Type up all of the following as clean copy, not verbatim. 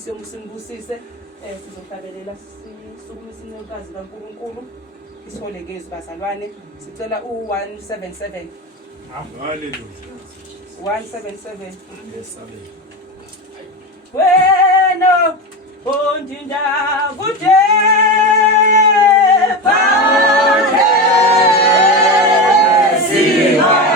inkosi yomusindusise sizohlabelela sisukumisa inyokazi kaNkulunkulu isihole ngezwi bazalwane sicela u177 haleluya 177 Bueno, ondinda kude pande siwa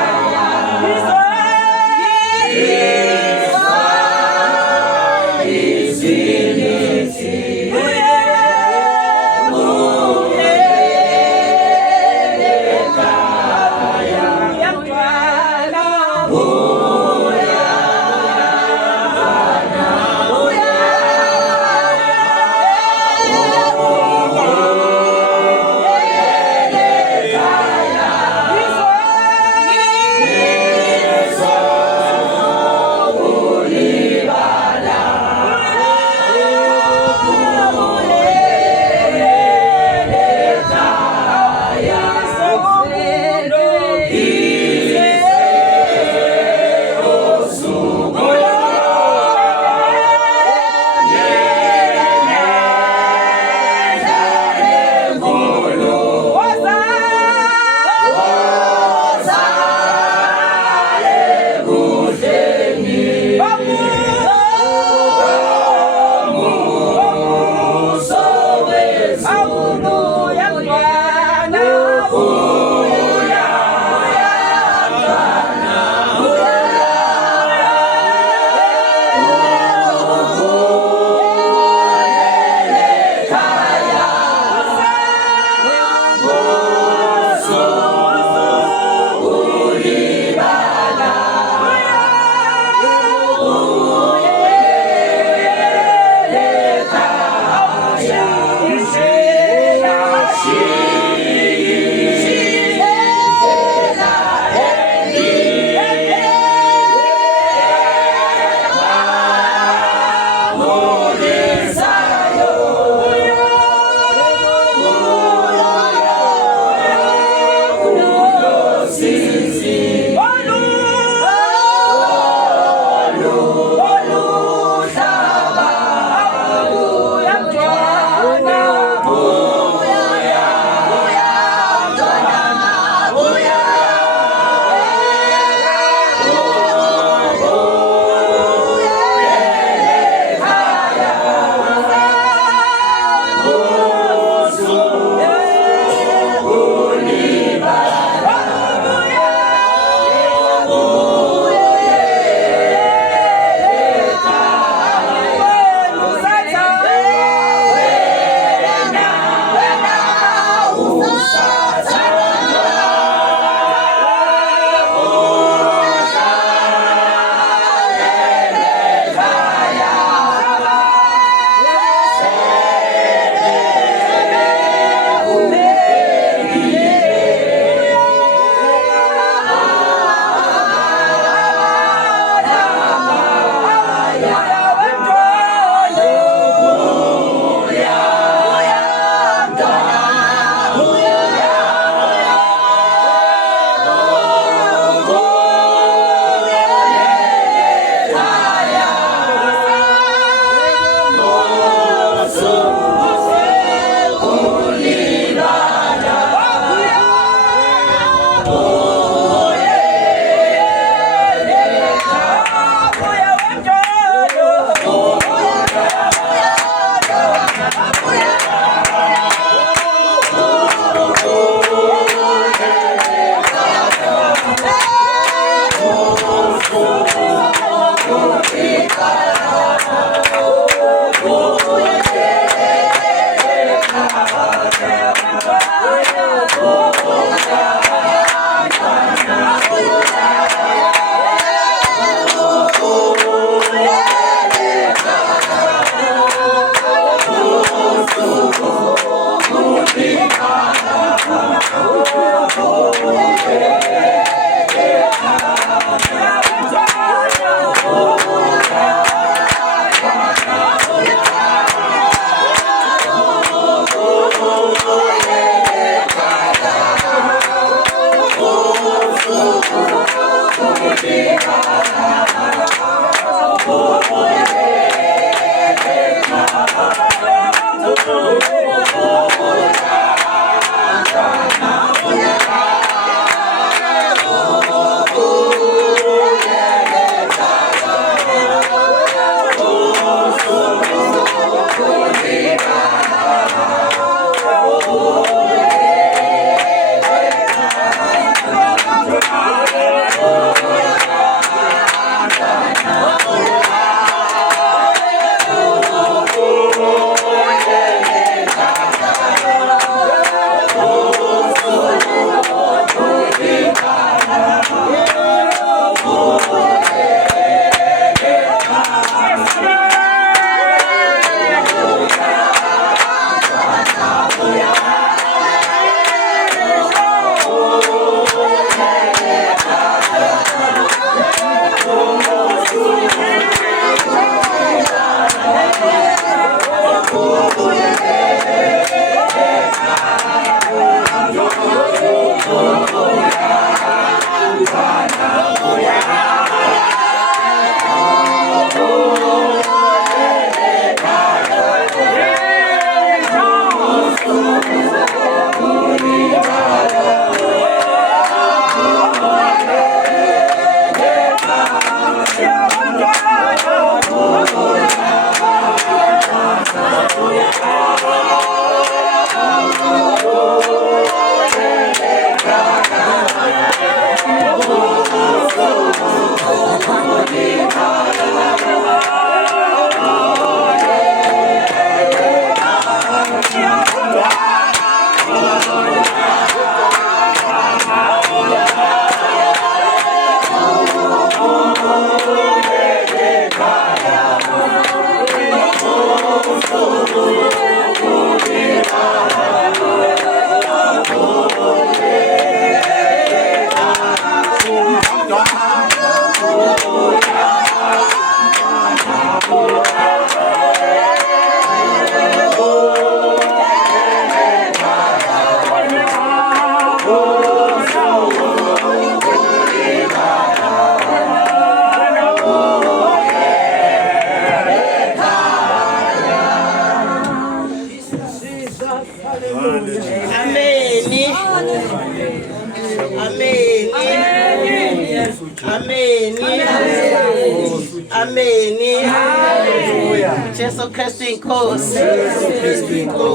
Jesu Kristu inkosi.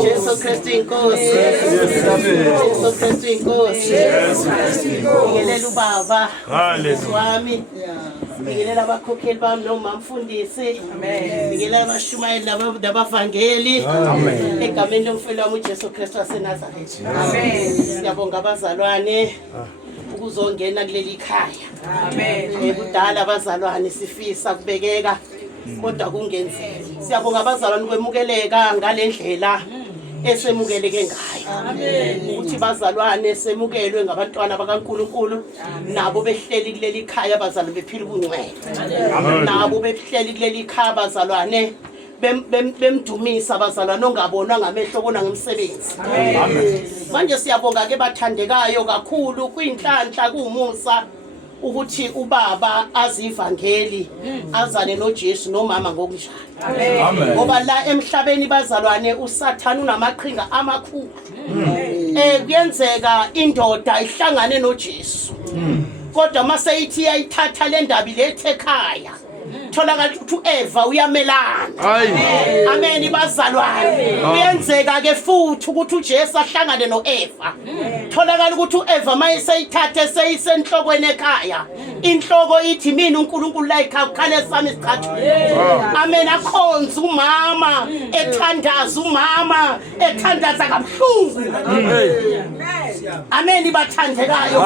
Jesu Kristu inkosi. Jesu Kristu inkosi. Ngikelela ubaba wami. Ngikelela abakhokheli bami noma mfundisi. Ngikelela abashumayeli nabavangeli. Egameni lomfelo wami uJesu Kristu waseNazaretha. Siyabonga abazalwane ukuzongena kuleli khaya. Amen. Kudala abazalwane sifisa kubekeka kodwa kungenzeki. Siyabonga abazalwane kwemukeleka ngalendlela esemukeleke ngayo. Amen. Ukuthi bazalwane semukelwe ngabantwana bakaNkuluNkulu nabo behleli kuleli khaya abazalwane bephila ubungcwele. Nabo behleli kuleli khaya abazalwane bemdumisa abazalwane ongabonwa ngamehlo bona ngomsebenzi. Amen. Manje siyabonga ke bathandekayo kakhulu kwinhlanhla kumusa ukuthi ubaba azivangeli azane noJesu nomama ngokunjalo. Amen. Ngoba la emhlabeni bazalwane uSathane unamaqhinga amakhulu. Kuyenzeka indoda ihlangane noJesu. Kodwa mase ithi ayithatha le ndaba lethe ekhaya. Tholakala ukuthi uEva uyamelana. Amen bazalwane. Kuyenzeka ke futhi ukuthi uJesu ahlangane noEva. Tholakala ukuthi uEva mayeseyithathe seyisenhlokweni ekhaya. Inhloko ithi mina uNkulunkulu la ekhaya ukhale sami isicathule. Amen akhonza umama ethandaza umama ethandaza kabuhlungu. Amen bathandekayo.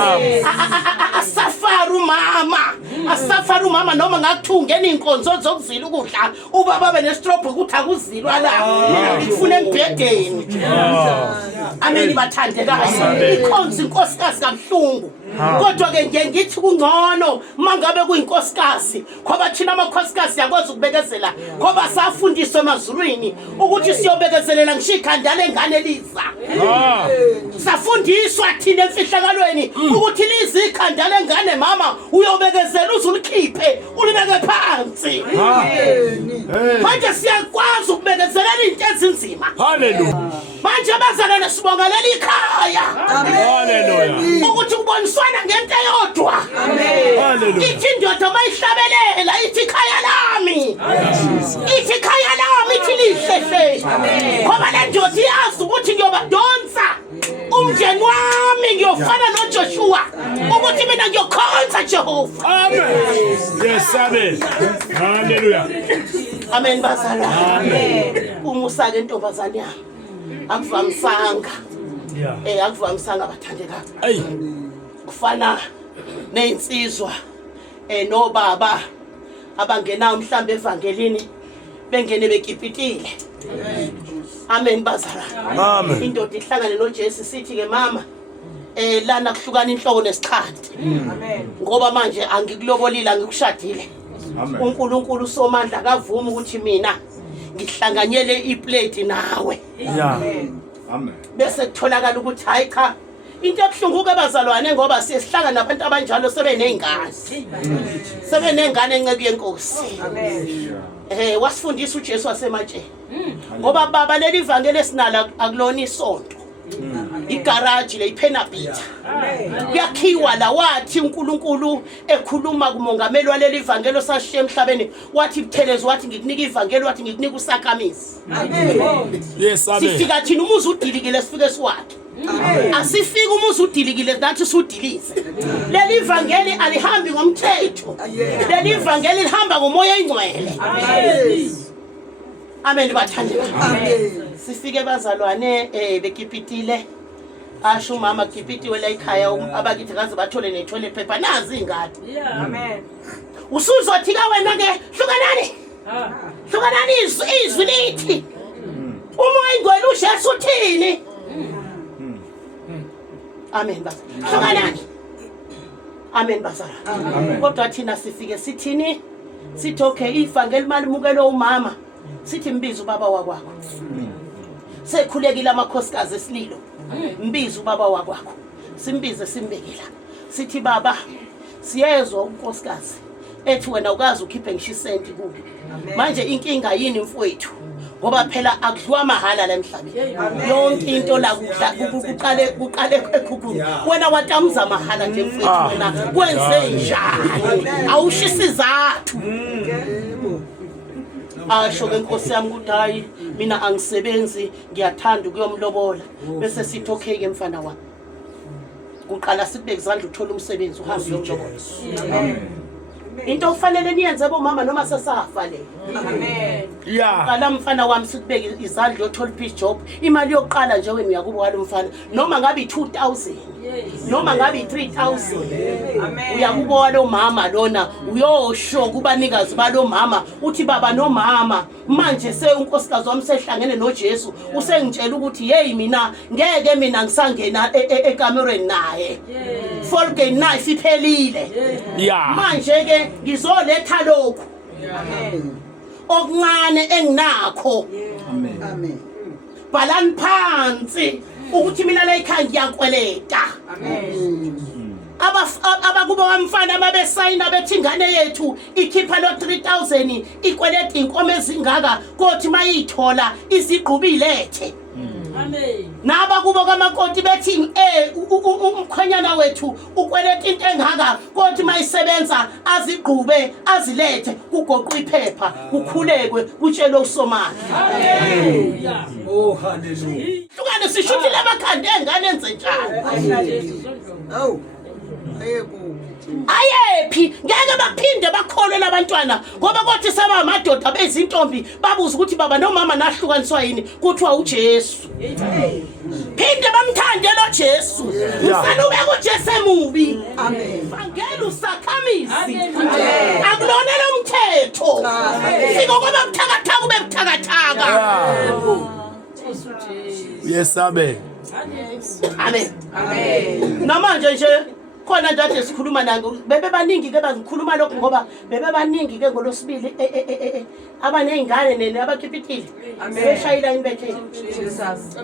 Asafara umama noma ngakuthunga inkonzo zokuzila ukudla ubaba benestrobe ukuthi akuzilwa la ngifuna embhedeni. Amen bathandekayo. Ikhonza inkosikazi kabuhlungu. Kodwa ke ngithi kungcono mangabe kuyinkosikazi ngoba thina amakhosikazi yakwazi ukubekezela ngoba safundiswa emazulwini ukuthi siyobekezelela ngishikhanda lengane liza. Safundiswa thina emfihlakalweni ukuthi lizikhanda lengane mama uyobekezela uzulikhiphe ulibeke phansi. Manje siyakwazi ukubekezela izinto ezinzima. Hallelujah. Manje bazalwane sibonga leli khaya. Hallelujah. Ukuthi kuboniswana ngento eyodwa. Hallelujah. Ithi indoda mayihlabelela ithi khaya lami. Ithi khaya lami ithi lihle. Ngoba le ndoda iyazi ukuthi ngiyobadonsa. Umndeni wami ngiyofana noJoshua ukuthi mina ngiyokhonza Jehova. Amen. Yes, amen. Hallelujah. Amen bazalwane. Amen. Umusa ke ntombazane yami. Akuvamisanga. Yeah. Akuvamisanga bathandeka. Hey. Kufana nezinsizwa nobaba abangena mhlambe evangelini bengene bekipitile. Amen bazalwane. Amen. Indoda ihlangane noJesu sithi ke mama lana kuhlukana inhloko nesikhandi. Amen. Ngoba manje angikulobolile ngikushadile. Amen. uNkulunkulu somandla akavuma ukuthi mina ngihlanganyele iplate nawe. Yeah. Amen. Bese kutholakala ukuthi hayi cha into ebhlungu ke bazalwane ngoba sihlangana nabantu abanjalo sebenengazi. Sebenengane enceku yenkosi. Amen. Wasifundisa uJesu wasematsheni. Ngoba baba leli ivangeli esinala akulona isonto. Igarage le iPenabita. Yakhiwa la wathi uNkulunkulu ekhuluma kumongameli waleli ivangeli osashiye emhlabeni wathi Buthelezi wathi ngikunika ivangeli wathi ngikunika usakamisi. Yes, amen. Sifika thina umuzi udilikile sifike siwakhe. Asifika umuzi udilikile nathi sudilize. Leli ivangeli alihambi ngomthetho. Leli ivangeli lihamba ngomoya oyingcwele. Amen bathandeka. Amen. Sifike bazalwane bekipitile. Asho mama kipitiwe la ekhaya abakithi kaze bathole ne-toilet paper nazi ingane. Amen. Usuzothi ka wena ke hlukanani. Hlukanani izwi lithi. Umoya ingcwele uJesu uthini? Amen basa. Hlukanani. Amen basa. Kodwa thina sifike sithini? Sithi okay ivangeli malimukelo umama. Sithi mbizo ubaba wakwakho. Sekhulekile amakhosikazi esililo. Mbizo ubaba wakwakho. Simbize simbekela. Sithi baba siyezwa unkosikazi ethi wena ukazi ukhiphe ngishisenti kubi. Manje inkinga yini mfowethu? Ngoba phela akudliwa mahala la emhlabeni. Yonke into la kuqale ekhukhuni. Wena watamza mahala nje mfowethu wena kwenze njani? Awushisa izathu. Asho ke Nkosi yami ukuthi hayi mina angisebenzi ngiyathanda ukuyomlobola bese sithi okay ke mfana wami kuqala sikubeke izandla uthola umsebenzi uhambe uyomlobola. Amen. Into ofanele niyenze bomama noma sesafa le. Amen. Yeah. Qala mfana wami sikubeke izandla uyothola ipeace job imali yokuqala nje wena uyakubo walomfana noma ngabe 2000 noma ngabe 3000 Amen. uyakubo lo mama lona uyosho kubanikazi balo mama uthi baba nomama manje unkosikazi wami sehlangene noJesu usengitshela ukuthi hey mina ngeke mina ngisangena ekamereni naye folke knife iphelile. Yeah. Manje ke ngizoletha lokhu Amen. okuncane enginakho. Amen. Bhalani phansi ukuthi mina la ekhaya ngiyakweleta. Amen. Abakubo kamfana babesayina bethi ingane yethu ikhipha lo 3000 ikweleta inkomo ezingaka kothi mayithola izigqubilethe. Amen. Naba kubo kamakoti bethi umkhwenyana wethu ukweleta into engaka kothi mayisebenza azigqube azilethe kugoqwa iphepha kukhulekwe kutshelo usomali. Hallelujah. Oh hallelujah. Hlukane sishuthile amakhanda engane enze njalo. Oh. Ayebo. Ayephi ngeke baphinde bakholwe labantwana ngoba kothi saba amadoda bezintombi babuza ukuthi baba nomama nahlukaniswa yini kuthiwa uJesu. Phinde bamthande lo Jesu. Usalube kuJesu emubi. Amen. Vangeli usakhamisi. Amen. Akulona lo mthetho. Siko ngoba buthakathaka kube buthakathaka. Yes, amen. Amen. Amen. Namanje nje khona nje sikhuluma nango bebe baningi ke bazikhuluma lokho ngoba bebe baningi ke ngolosibili abanezingane nene abakhipitile beshayila inbethe Jesus.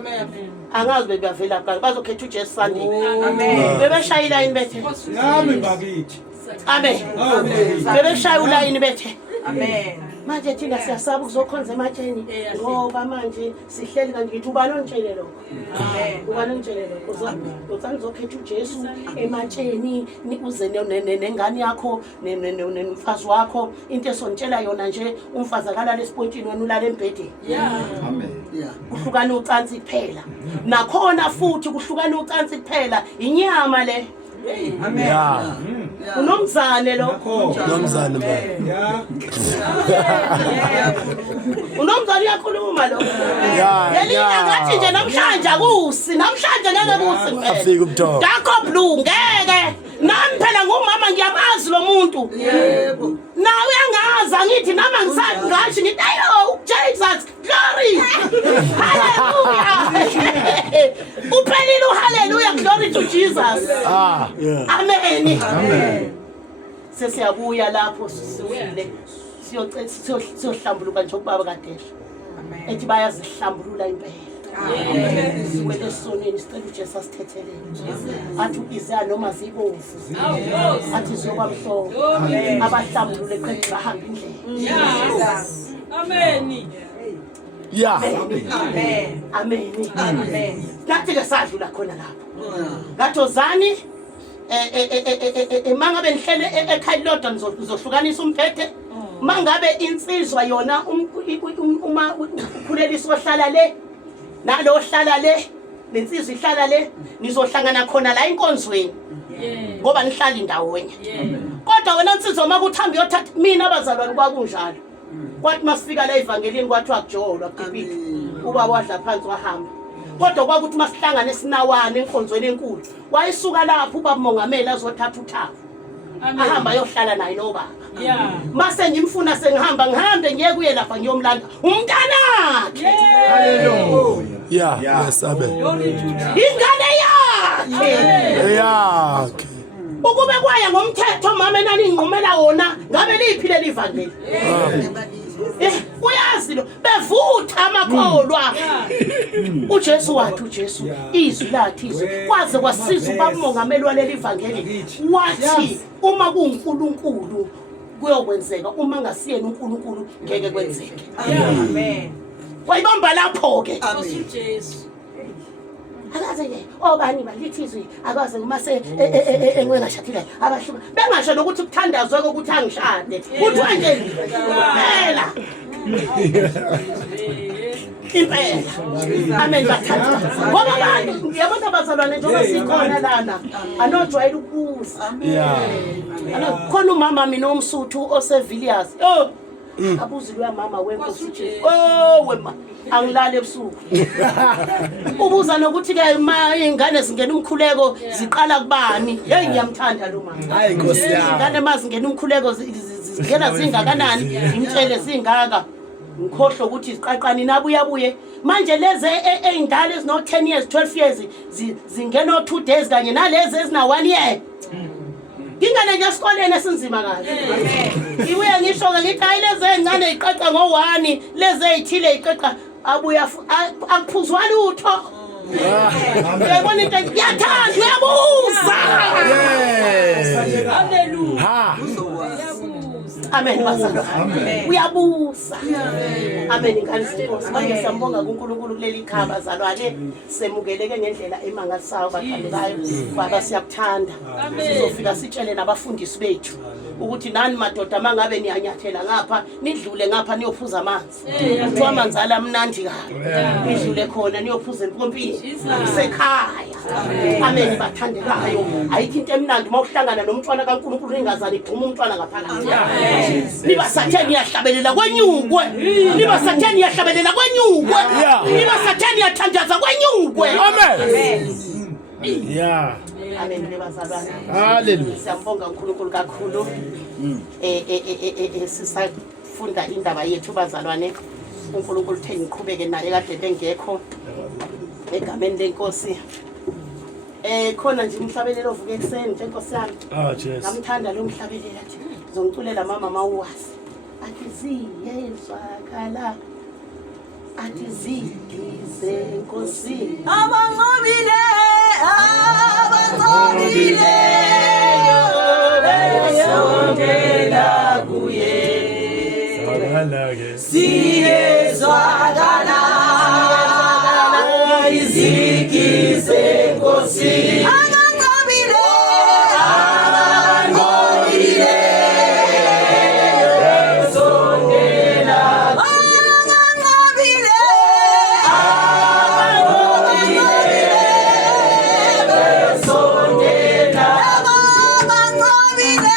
angazi bebavela kanti bazokhetha uJesu Sunday Amen. bebeshayila inbethe Nami bakithi. amen bebeshaya ulayini bethe Amen. Manje thina siyasaba ukuzokhonza ematsheni ngoba manje sihleli kanti ngithi ubani onitshele lokho. Ubani onitshele lokho? Uzani uzokhetha uJesu ematsheni uze nengane yakho nemfazi wakho into esonitshela yona nje umfazi akalala esipontini wena ulala embhedeni. Amen. Yeah. Kuhlukana ucansi kuphela. Nakhona futhi kuhlukana ucansi kuphela inyama le. Amen. Yeah. Unomzane lo. Nomzane ba. Yeah. Unomzane uyakhuluma lo. Yelina ngathi nje namhlanje akusi, namhlanje ngeke kusi. Afika ubuthongo. Dakho blue ngeke. Nami phela ngumama ngiyamazi lo muntu. Yebo. Nawe uyangazi angithi nama ngisathi ngathi ngithi ayo Jesus glory. Hallelujah. Uphelile hallelujah glory to Jesus. Yeah. Amen. Amen. Sesiyabuya lapho sisifile. Siyohlambuluka nje ubaba kaDesha. Ethi bayazihlambulula impela. Wena esonweni sicela uJesu asithethelele. Athi iza noma zibovu. Athi zoba mhlophe. Abahlambulule qedwe bahamba indlela. Amen. Yeah. Amen. Amen. Amen. Nathi ke sadlula khona lapho. Ngathozani mangabe nihlele ekhaya lodwa nizohlukanisa umphethe. Mangabe insizwa yona uma ukhulelisa ohlala le nalo ohlala le lensizwa ihlala le nizohlangana khona la inkonzweni ngoba nihlala indawonye. Kodwa wena insizwa makuthamba yothatha mina abazalwane kwakunjalo. Kwathi masifika la evangelini kwathiwa akujolwa kugibika uba wadla phansi wahamba. Kodwa kwakuthi masihlangane sinawane enkonzweni enkulu wayisuka lapho uba umongameli azothatha uthafu ahamba yohlala naye nobaba. Mase ngimfuna sengihambe ngiye kuye lapha ngiyomlanda umntanakhe. Hallelujah. Yeah. Yes, amen. Ingane yakhe. Yeah. Ukube kwaya ngomthetho mama enani ingqumela wona ngabe liphile livangeli. Uyazi lo bevutha amakholwa. uJesu wathi uJesu izwi lathi izwi kwaze kwasiza ubamongameli waleli ivangeli wathi uma kuNkulunkulu kuyokwenzeka uma ngasiyena uNkulunkulu ngeke kwenzeke. Amen. Wayibamba lapho ke. uJesu. Akaze ke obani balithi izwi akaze mase engwengashadile abahluka bengasho nokuthi kuthandazwe ukuthi angishade kuthiwa nje phela impela. Amen bathanda ngoba abantu ngiyabona abazalwane njengoba sikhona lana anojwayela ukubuza. Khona umama mina omsuthu osevilliers abuzilwa mama wenkosi Jesu wema angilale ebusuku ubuza nokuthi ke ingane zingena umkhuleko ziqala kubani. Hey ngiyamthanda lo mama. Hayi Nkosi yami. Ingane mazi umkhuleko zingena zingakanani imtshele zingaka ngikhohle ukuthi iziqaqani nabuyabuye manje lezi eindala ezino 10 years 12 years zingena 2 days kanye nalezi ezina 1 year. Ingane nje esikoleni esinzima kahle. Ibuye ngisho ke ngithi hayi lezi encane iqaqa ngo1 lezi ezithile iqaqa abuya akuphuzwa lutho. Yabona into yathanda uyabuza. Hallelujah. Amen bazalwa. Uyabuza. Amen ingane zenkosi. Manje siyambonga kuNkulunkulu kuleli khaya bazalwane semukeleke ngendlela emangalisayo bathandekayo. Baba siyakuthanda. Sizofika sitshele nabafundisi bethu ukuthi nani madoda mangabe niyanyathela ngapha nidlule ngapha niyophuza amanzi. Kuthiwa amanzi alamnandi kahle. Nidlule khona niyophuza empompini. Sekhaya. Amen bathandekayo. Ayikho into emnandi mawuhlangana nomntwana kaNkulunkulu ingazali igxuma umntwana ngaphakathi. Niba satheni yahlabelela kwenyukwe. Niba satheni yahlabelela kwenyukwe. Niba satheni yathandaza kwenyukwe. Amen. Yeah. Amen bazalwane. Hallelujah. Siyambonga uNkulunkulu kakhulu. Sisafunda indaba yethu bazalwane. uNkulunkulu uthenge iqhubeke naye kade bengekho egameni lenkosi. Khona nje umhlabelelo ovuke ekseni nje Nkosi yami. Yes. Ngamthanda lo mhlabelela nje. Ngizongiculela mama mawuwazi. Athi ziyezwakala. Athi zigize Nkosi. Abanqobile, abanqobile. Besondela kuye. Siyezwakala-ke. Siyezwakala izigi zenkosi abanqobile besondela abanqobile besondela abanqobile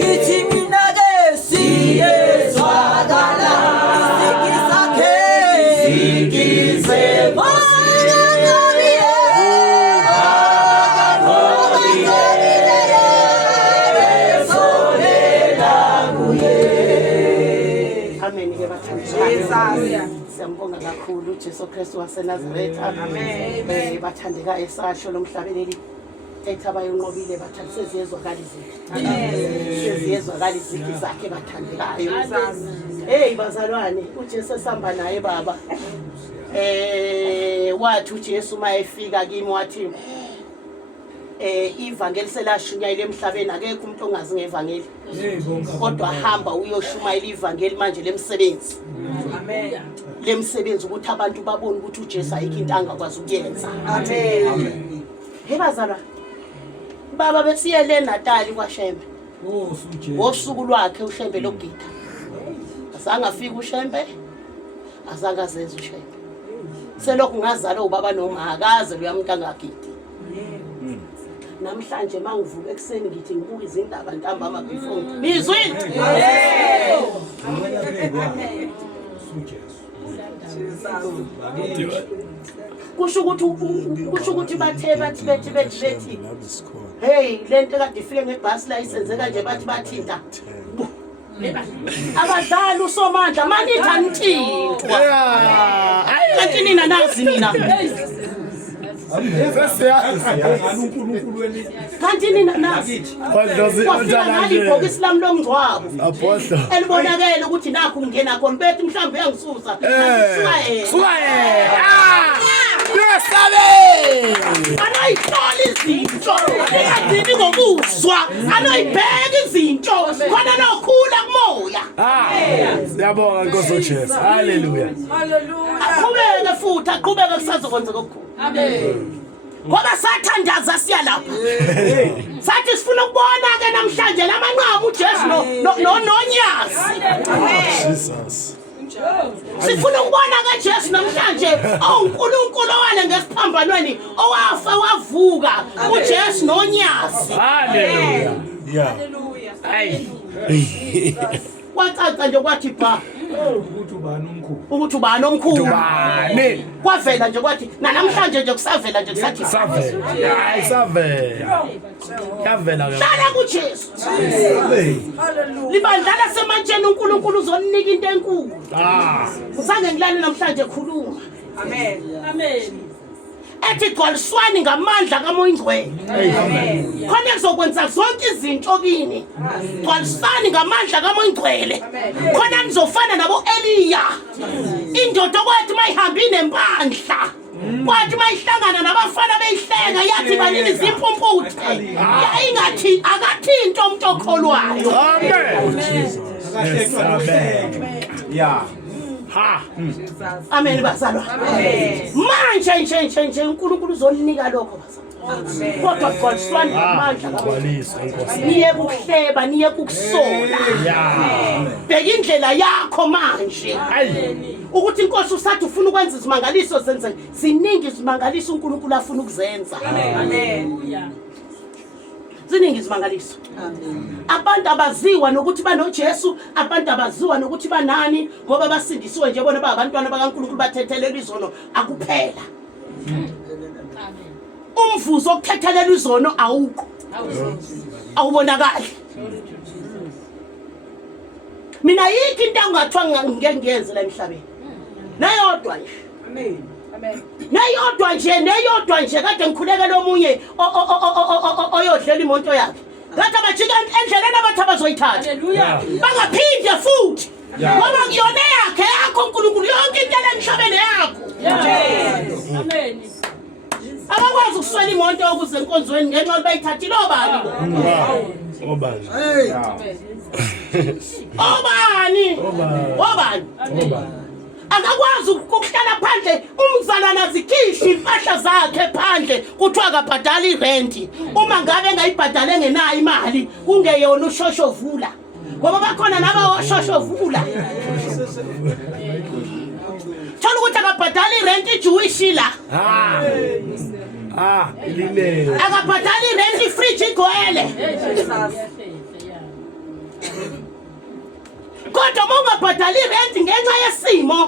Yithi mina ke siyezwakala izigi zakhe izigi zenkosi Amen ke bathandekayo. Siyambonga kakhulu uJesu Kristu waseNazaretha. Amen. Bathandeka esasho lomhlabeleli ethi abayonqobile bathanda seziyezwakala izigi. Seziyezwakala izigi zakhe bathandekayo. Hey bazalwane, uJesu esihamba naye baba. Wathi uJesu mayefika kimi wathi ivangeli selashunyayile emhlabeni akekho umuntu ongazi ngevangeli. Kodwa hamba uyoshumayela ivangeli manje lemsebenzi. Amen. Lemsebenzi ukuthi abantu babone ukuthi uJesu ayikho into angakwazi ukuyenza. Amen. Hey bazalwane. Baba besiyele eNatali kwaShembe. Ngosuku lwakhe uShembe lokugida. Azange afike uShembe. Azange azenze uShembe. Selokhu ngazalo ubaba noma akaze uyamuntu angagidi. Namhlanje mangivuka ekseni ngithi ngibuka izindaba ntambama before. Nizwini? Kusho ukuthi bathe hey lento kade ifike ngebhasi la isenzeka nje bathinta abadala usomandla manithi anithintwa hayi kanti nina nazi mina kanti nina nazi ibhokisi lami lomngcwabo elibonakele ukuthi nakho ungena khona bethi mhlawumbe uyangisusa anoyihlola izinto engadini ngokuzwa anoyibheka izinto khona nokhula kumoya Siyabonga Nkosi uJesu. Haleluya. aqhubeke futhi aqhubeke kusazokwenzeka okukhulu. Amen. Ngoba sathandaza siya lapha. Sathi sifuna ukubona ke namhlanje lamanqamu uJesu nonyazi. Jesus. Sifuna ukubona kaJesu namhlanje uNkulunkulu owale ngesiphambanweni owafa wavuka uJesu nonyazi. Haleluya. Yeah. Hallelujah. Ay. Wacaca nje kwathi bha ukuthi ubani omkhulu Ubani? kwavela nje kwathi namhlanje nje kusavela nje kusathi Savela. Hayi savela. Yavela ke. hlala kuJesu. Libandlala semantsheni uNkulunkulu uzoninika into enkulu. Ngizange ngilale namhlanje khuluma. Amen. Amen. Ethi gcwaliswani ngamandla kaMoya Ingcwele. Amen. Khona kuzokwenza zonke izinto kini. Gcwalisani ngamandla kaMoya Ingcwele. Khona nizofana nabo Eliya. Indoda okwethu mayihamba inempandla. Kwathi mayihlangana nabafana beyihlenga yathi banini zimpumputhe. Yayingathi akathinto umuntu okholwayo. Amen. Yeah. Ha. Amen bazalwa. Manje uNkulunkulu uzoninika lokho bazalwa. Kodwa gcwaliswani ngamandla Gcwalisa Nkosi. niye kuhleba niye kukusola. Bheka indlela yakho manje. Ukuthi inkosi usathi ufuna ukwenza izimangaliso zenze ziningi izimangaliso uNkulunkulu afuna ukuzenza. Amen. Ziningi izimangaliso. Abantu abaziwa nokuthi banoJesu, abantu abaziwa nokuthi banani ngoba basindisiwe nje bona babantwana bakaNkulunkulu bathethelela izono akuphela. Umvuzo okuthethelela izono awukho. Awubonakali. Mina yiki into engathiwa ngeke ngiyenze la emhlabeni. Nayodwa nje. Amen. Amen. Neyodwa nje kade ngikhulekele omunye oyodlela imoto yakhe. Ngathi abajika endleleni abathi abazoyithatha. Hallelujah. Bangaphinde futhi. Ngoba kuyona yakho uNkulunkulu yonke into emhlabeni yakho. Amen. Abakwazi ukuswela imoto ukuze enkonzweni ngenxa yokuba bayithathile obani bo. Obani. Hey. Obani. Akakwazi ukuhlala phandle umzalwana zikhishi impahla zakhe phandle kuthiwa akabhadala irenti. Uma ngabe engayibhadale engenayo imali kungeyona ushoshovula. Ngoba bakhona naba washoshovula. Thola ukuthi akabhadala irenti Jewish la. Ilile. Akabhadala irenti fridge igcwele. Kodwa uma ungabhadali irenti ngenxa yesimo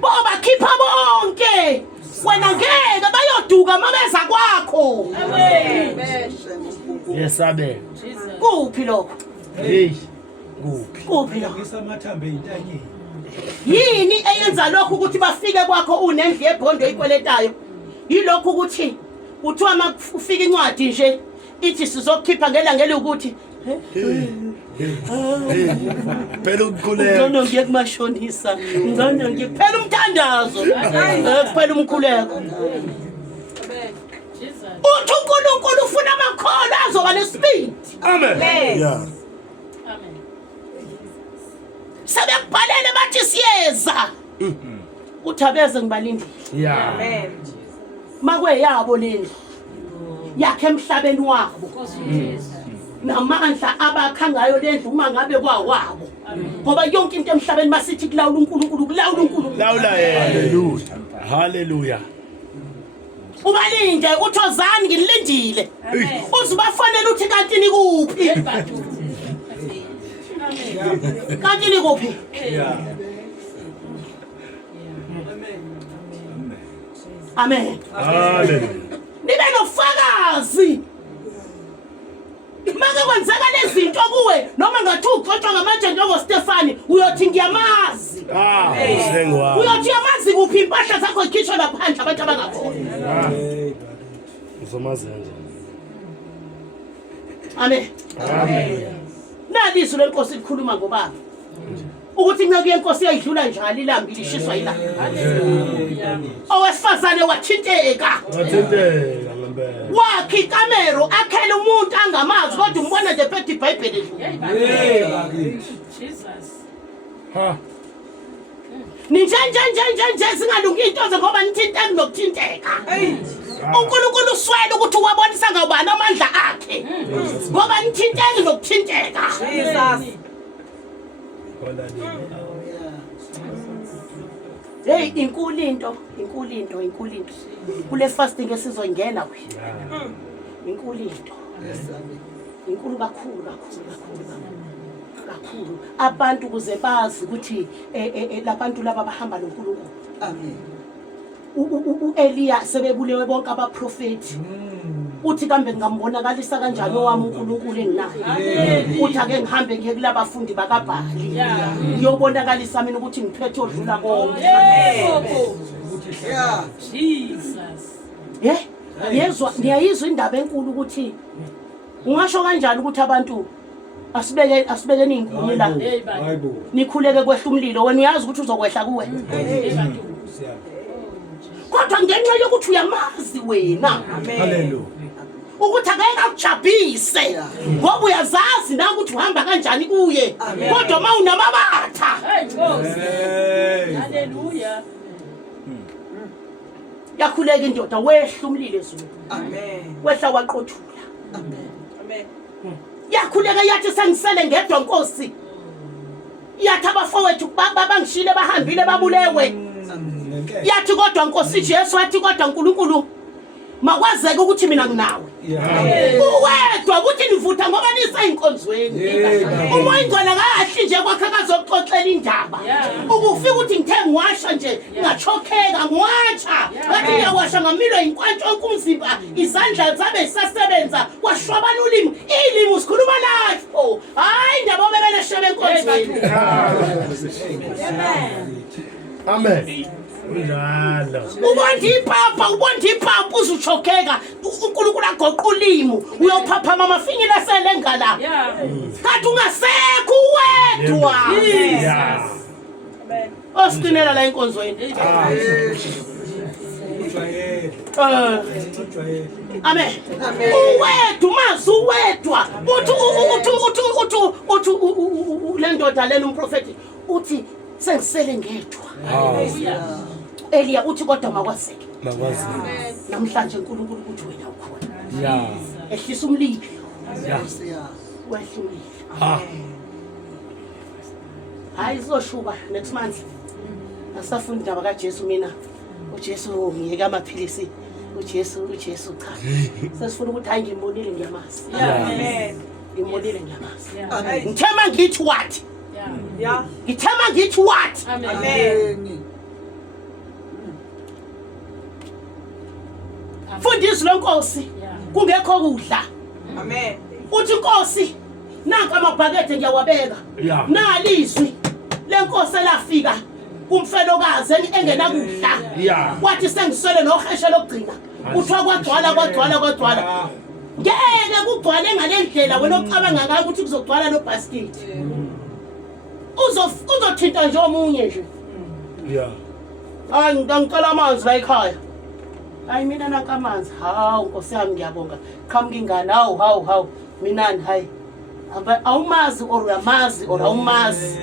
boba khipha bonke wena ngeke bayoduka mabeza kwakho. Yesabe. Kuphi lokho? Hey. Kuphi lokho? Ngisamathambe intanyeni. Yini eyenza lokho ukuthi bafike kwakho unendli yebhondo ikweletayo? Yilokho ukuthi kuthiwa makufika incwadi nje ithi sizokukhipha ngelangeli ukuthi Phela ukukhuleka. ngcono ngiye kumashonisa. Ngcono ngiphela umthandazo. Kuphela umkhuleko. Uthi uNkulunkulu ufuna amakholo azoba nesibindi. Amen. Yeah. Sebekubhalele bathi siyeza. Uthabeze ngibalindile. Yeah. Amen. Makwe yabo lendlu. Yakhe emhlabeni wabo. Namandla abakha ngayo lendlu uma ngabe kwawabo. Ngoba yonke into emhlabeni basithi kulawula uNkulunkulu, kulawula uNkulunkulu. Lawula hallelujah. Hallelujah. Ubalinde uthozani ngilindile. Uzibafanele uthi kanti nikuphi? Kanti nikuphi? Amen. Hallelujah. Nibe nofakazi. Maka kwenzeka lezinto kuwe noma ngathi ugcotshwa ngamanje njengo Stefani uyothi ngiyamazi. Usengwa. Uyothi yamazi kuphi impahla zakho ikhishwa laphandle abantu abangakhona. Uzomazenza. Amen. Nalisi lenkosi likhuluma ngobaba. Ukuthi inceke yenkosi yayidlula njalo ilambi lishiswa ilanga. Owesifazane wathinteka. Wathinteka ngempela. Wakhe ikamero akhele umuntu angamazi kodwa umbona nje phethe iBhayibheli edlula. Ha. Nje singalungi into ngoba nithinteka nokuthinteka. uNkulunkulu uswele ukuthi wabonisa ngobani amandla akhe. Ngoba nithinteka nokuthinteka. Jesus. Hey inkulu into. Kule fasting esizongena kwi. Inkulu into. Inkulu kakhulu. Abantu kuze bazi ukuthi labantu laba bahamba noNkulunkulu. Amen. uEliya sebebulewe bonke abaprofeti. Uthi kambe ngambonakalisa kanjani owami uNkulunkulu enginayo. Uthi ake ngihambe ngiye kulaba bafundi bakaBhali. Ngiyobonakalisa mina ukuthi ngiphethe odlula konke. Yeah. Jesus. Niyayizwa indaba enkulu ukuthi ungasho kanjani ukuthi abantu asibeke ninkuni la. Nikhuleke kwehla umlilo wena uyazi ukuthi uzokwehla kuwe. Kodwa ngenxa yokuthi uyamazi wena. Hallelujah. Ukuthi akayeka ukujabhise ngoba uyazazi na ukuthi uhamba kanjani kuye. Kodwa uma unamabatha. Hallelujah. Yakhuleka indoda wehla umlilo ezweni. Amen. Wehla waqothula. Amen. Yakhuleka yathi sengisele ngedwa Nkosi. Yathi abafowethu babangishile bahambile babulewe. Yathi kodwa Nkosi Jesu wathi kodwa uNkulunkulu makwazeke ukuthi mina nginawe. Uwedwa ukuthi nivutha ngoba nisayinkonzweni. Umoya ingcwele kahle nje kwakhe kazoxoxela indaba. Ukufika ukuthi ngithe ngiwasha nje ngachokheka ngiwatsha. Ngathi ngiyawasha ngamilo inkwantsho onkumzimba izandla zabe zisasebenza kwashwabana ulimi. Ilimi sikhuluma lapho. Hayi indaba obebele shebe enkonzweni. Amen. Njalo. Ubonda ipapa uzuchokheka uNkulunkulu agoqa ulimi uyophaphama amafinyela asele ngala. Kanti ungasekho wedwa. Yeah. Amen. Osiqinela la enkonzweni. Amen. Uwedwa mazi uwedwa. Uthi le ndoda lena umprofeti uthi sengisele ngedwa. Eliya uthi kodwa makwazeke. Namhlanje uNkulunkulu uthi wena ukhona. Ehlisa umlilo. Wehle umlilo. Hayi sizoshuba next month. Asafunda indaba kaJesu mina. uJesu ngiyeka amaphilisi. uJesu cha. Sesifuna ukuthi hayi ngimbonile ngiyamazi. Amen. Ngimbonile ngiyamazi. Ngithema ngithi what? Yeah. Ngithema ngithi what? Amen. Fundisa lo Nkosi kungekho kudla. Amen. Uthi Nkosi nanka amabhakede ngiyawabeka. Nalizwi lenkosi elafika kumfelokazi engena kudla. Wathi sengiswele noheshe lokugcina. Uthiwa kwagcwala. Ngeke kugcwale ngalendlela wena ocabanga ngayo ukuthi kuzogcwala no basket. Uzothinta nje omunye nje. Hayi ngicela amanzi la ekhaya. Hayi mina nanka amanzi. Hawu Nkosi yami ngiyabonga. Khamngingana hawu. Minani hayi. Awumazi or uyamazi or awumazi.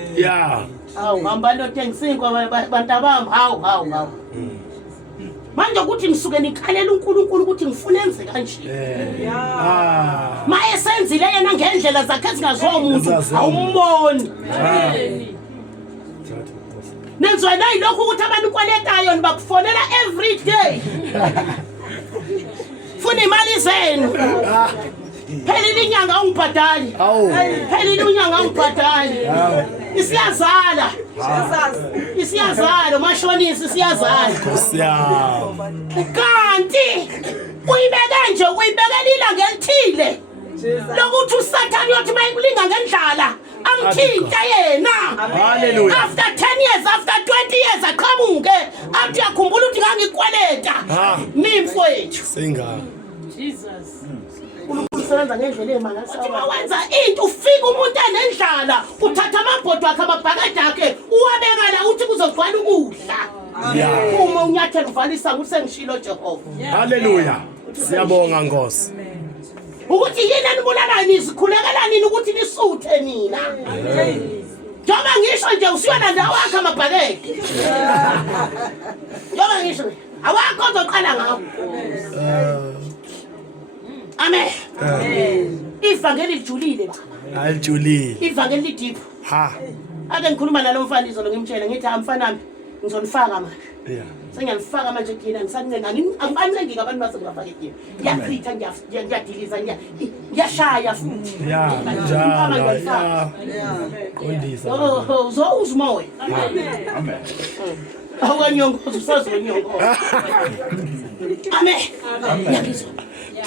Hawu hamba lothengisinko bantabami hawu. Manje ukuthi ngisuke nikhalela uNkulunkulu ukuthi ngifuna enze kanje. Maye senzile yena ngendlela zakhe ezingaziwa umuntu awumboni. Nenzwa nayi lokho ukuthi abantu kwaletayo nibakufonela every day. Funa imali zenu. Phela inyanga ungibhadali. Phela inyanga ungibhadali. Isiyazala. Isiyazala mashonisi siyazala. Kanti uyibekela ilanga elithile. Lokuthi uSathane uyothi mayikulinga ngendlala amthinta yena. Hallelujah. After 10 years, after 20 years aqhamuke athi yakhumbula ukuthi ngangikweleta. Nimfowethu. Singa. Jesus. Usebenza ngendlela emangasawa. Uthi mawenza into ufika umuntu enendlala, uthatha amabhodwe akhe amabhakede akhe, uwabeka la uthi kuzogcwala ukudla. Uma unyathela uvalisa ngusengishilo Jehova. Hallelujah. Siyabonga Nkosi. Ukuthi yini anibulala nizikhulekela nini ukuthi nisuthe nina. Njoba ngisho nje usiyona ndawo wakhe amabhakede. Njoba ngisho awakho ozoqala ngawo. Amen. Ivangeli lijulile baba. Alijulile. Ivangeli lidiphu. Ake ngikhuluma nalo mfana izolo ngimtshela ngithi mfana nami ngizonifaka manje. Sengiyanifaka manje kina ngisancane angibancengi abantu basebafaka edini. Ngiyachitha ngiyadiliza ngiyashaya futhi. Njalo. Kondisa. Zo uzmoya. Amen. Awanyongoza usazonyongoza. Amen. Ngiyakuzwa.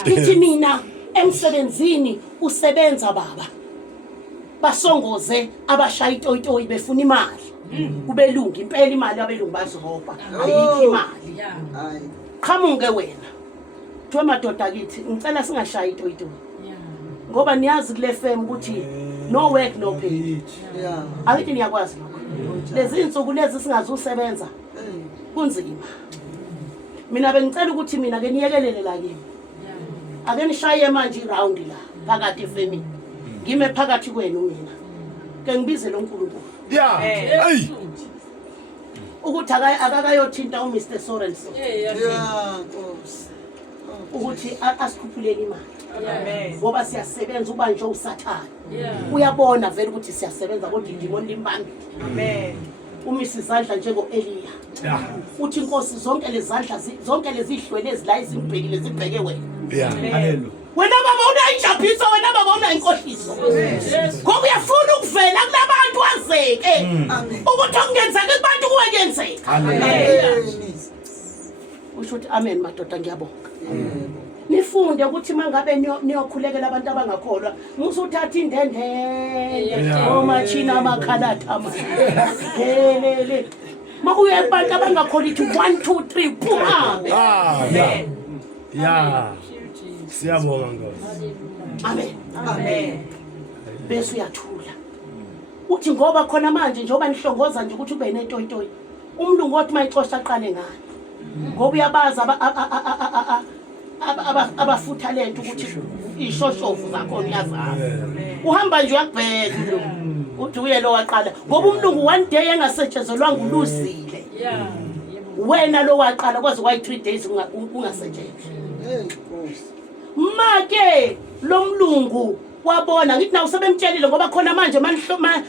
Ngithi mina emsebenzini usebenza baba. Basongoze abashaya itoyitoyi befuna imali. Kubelunga impela imali abelungu bazohopa. Ayikho imali. Hayi. Qhamuke wena. Thiwe madoda kithi ngicela singashaya itoyitoyi. Ngoba niyazi kule fam ukuthi no work no pay. Ayithi niyakwazi lokho. Lezi insuku lezi singazusebenza. Kunzima. Mina bengicela ukuthi mina ke niyekelele la kimi. Ake nishaye manje iround la phakathi efamini. Ngime phakathi kwenu mina. Ke ngibize lo nkulunkulu. Hey. Ukuthi akakayothinta uMr Sorensen. Nkosi. Ukuthi asikhuphulele imali. Amen. Ngoba siyasebenza uba nje uSathane. Uyabona vele ukuthi siyasebenza kodwa indimoni limbambi. Amen. Umisi izandla njengo-Eliya. Uthi Nkosi zonke lezi ihlwele ezila izibhekile zibheke wena. Hallelujah. Wena baba unayijabhiso, wena baba unayinkohliso. Ngoba uyafuna ukuvela kulabantu wazeke. Ukuthi okungenzeki kubantu kuwekenzeka. Amen. Usho ukuthi amen madoda ngiyabonga. Nifunde ukuthi mangabe niyokhulekela abantu abangakholwa, musuthatha indendele. Omachina amakhalatha ama. Helele. Makuye abantu abangakholi 1 2 3 phuhambe. Amen. Siyabonga Nkosi. Amen. Amen. Bese uyathula. Uthi ngoba khona manje njengoba nihlongoza nje ukuthi ube netoyitoyi. Umlungu othi mayixosha aqale ngani. ngoba uyabaza abafutha lento ukuthi ishoshovu zakhona uyazazi uhamba nje uyakubheka uthi uye lo waqala ngoba umlungu one day engasetshezelwanga uluzile wena lo waqala kwaze kwayi 3 days ungasetshenzwa make lo mlungu wabona ngithi na usebemtshelile ngoba khona manje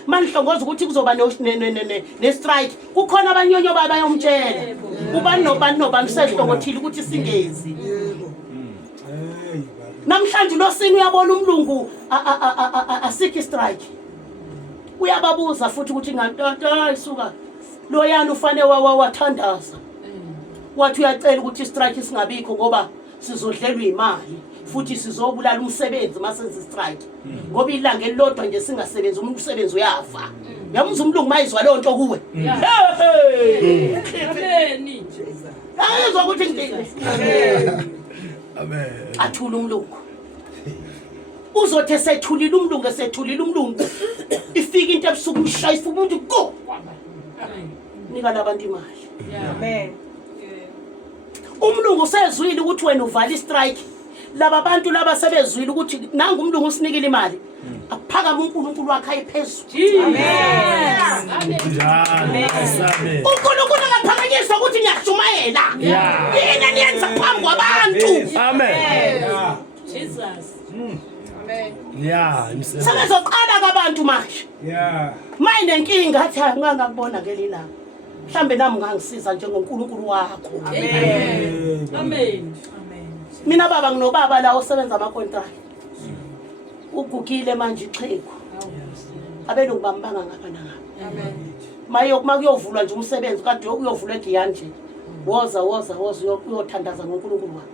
manihlongoza ukuthi kuzoba ne strike kukhona abanyonyo babayomtshela ubani nobani sesihlongothile ukuthi singezi namhlanje lo sini uyabona umlungu asikhi strike uyababuza futhi ukuthi ngantata isuka lo yana ufane wathandaza wathi uyacela ukuthi strike singabikho ngoba sizodlelwa imali futhi sizobulala umsebenzi masenze strike ngoba ilanga elilodwa nje singasebenzi umsebenzi uyafa yamuzwa umlungu mayizwa lo nto kuwe Amen. ayezwa ukuthi ngidile Amen. athula umlungu uzothe sethulile umlungu ifika into ebusuku umshayisa umuntu go nika labantu imali Amen. umlungu sezwile ukuthi wena uvala istrike laba bantu laba sebezwile ukuthi nanga umlungu usinikile imali akuphakama uNkulunkulu wakhe ayiphezulu Amen. uNkulunkulu akaphakanyiswa ukuthi ngiyashumayela yena niyenza phambi kwabantu Amen. Jesus. Yeah, imsebenzi. sebezoqala kabantu manje Yeah. mayine inkinga athi ngangakubona ngelila mhlambe nami ngangisiza njengoNkulunkulu wakho Amen. Amen. mina baba nginobaba la osebenza amakontrakt ugugile manje ichegu abelungu bambanga ngapha nangapha maye kuyovulwa nje umsebenzi kade uyovulwa eGiyani nje woza uyothandaza ngoNkulunkulu wakho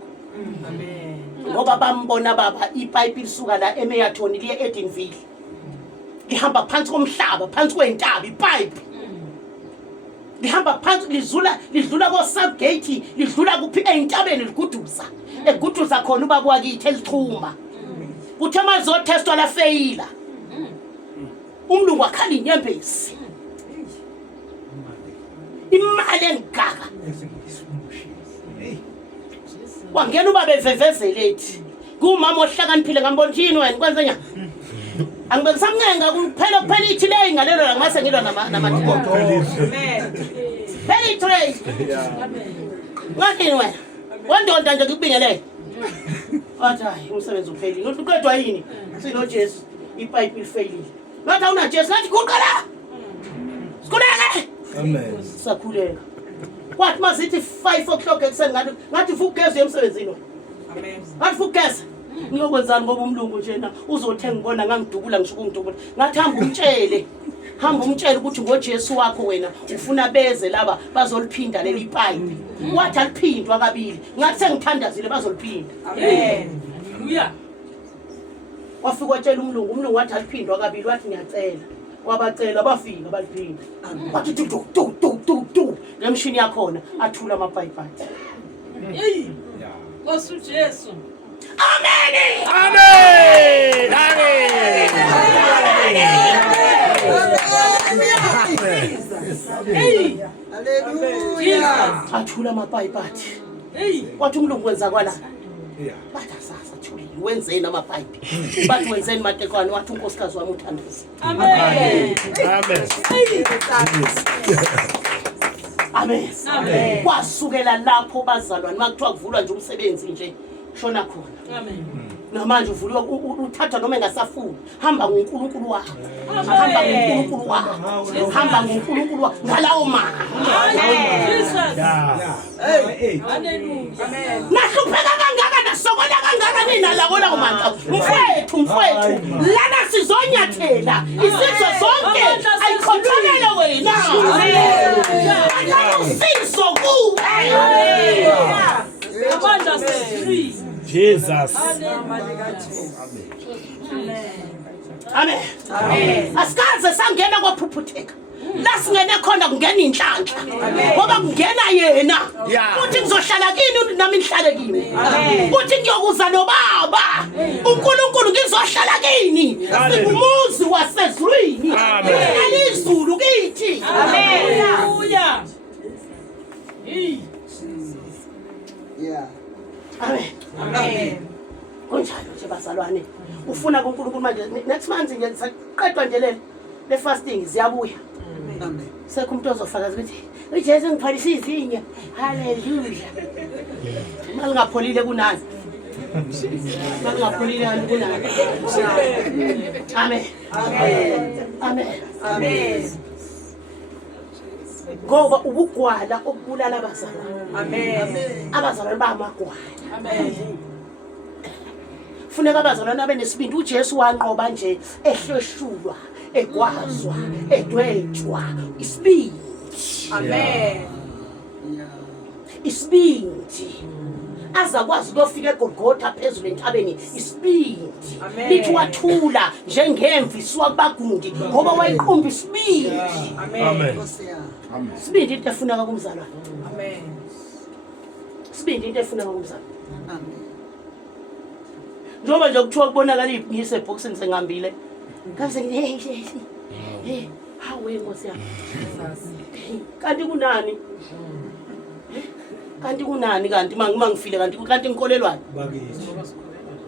ngoba bambona baba ipipe lisuka la eMeyathon liye eEdenville lihamba phansi komhlaba phansi kwentaba ipipe lihamba phansi lidlula ko Subgate lidlula kuphi eintabeni liguduza eguduza khona ubaba wakithi elichuma uthe mazotestwa la faila umlungu wakhala inyembezi imali engaka wangena ubaba evevezele ethi kumama ohlakaniphile ngambona thini wena kwenze nya angibekisamncenga kuphela ithi le ingalelo la ngase ngilwa namathoto phela ithi ngathini wena wandonda nje ngikubingelele wathi hayi umsebenzi uphelile uqedwa yini sino Jesu ipipe lifailile ngathi awuna Jesu ngathi kuqala sikhuleke Amen. sakhuleka kwathi masithi 5 o'clock ekuseni ngathi fukugeza emsebenzini Amen. ngathi fukugeza ngiyokwenzani ngoba umlungu njena uzothe ngibona ngangidubula ngisho ukungidubula ngathi hamba umtshele ukuthi ngoJesu wakho wena ufuna beze laba bazoliphinda leli pipe wathi aliphindwa kabili ngathi sengithandazile bazoliphinda Amen. Hallelujah. wafika watshela umlungu wathi aliphindwa kabili wathi ngiyacela wabacela bafika baliphinda wathi tu ngemshini yakhona athula amapipe Hey. Nkosi uJesu. amen Amen. Hey. Hallelujah. athula amapipe athi Hey. wathi umlungu wenza kwala Yeah. bathi sasa thulile wenzeni amapipe bathi wenzeni matekwane wathi unkosikazi wami uthandisa Amen. Amen. amen kwasukela lapho bazalwane makuthiwa kuvulwa nje umsebenzi nje shona khona Amen. namanje uvulwa uthatha noma engasafuni hamba ngoNkulunkulu wakho hamba ngoNkulunkulu wakho ngalawo mama Jesus. Yeah. Hallelujah. nahlupheka kangaka nasokola kangaka nina lawo manje mfowethu lana sizonyathela isizwe zonke ayikhothalele wena usizo kuwe Amanda set free. Jesus. amen asikaze sangena kwaphuphutheka la singene khona kungena inhlanhla ngoba kungena yena uthi ngizohlala kini nami nihlale kimi uthi ngiyokuza nobaba uNkulunkulu ngizohlala kini singumuzi wasezulwini elizulu kithi Hallelujah. Hey. Amen. Amen. Kunjalo nje bazalwane. Ufuna kuNkulunkulu manje next month nje saqedwa nje le fasting ziyabuya. Amen. Sekho umuntu ozofakaza ukuthi uJesu ngiphalisa izinyo. Hallelujah. Malingapholile kunani? Malingapholile kunani? Amen. Amen. Amen. Amen. Ngoba ubugwala obulala abazalwane. Amen. Abazalwane bamagwala. Amen. Funeka abazalwane abenesibindi. uJesu wanqoba nje ehleshulwa, egwazwa, edwetshwa isibindi. Amen. Isibindi. Azakwazi ukufika eGolgotha phezulu entabeni isibindi. Amen. Lithi wathula njengemvu isuka kubagundi ngoba wayiqumba isibindi. Amen. Isibindi into efuneka kumzalwane. Amen. Isibindi into efuneka kumzalwane. Njoba nje kuthiwa kubonakala ngise boxing sengihambile. Ngase hey hawe Nkosi yami. Kanti kunani? Kanti kunani kanti mangifile kanti ngikholelwani? Bakithi.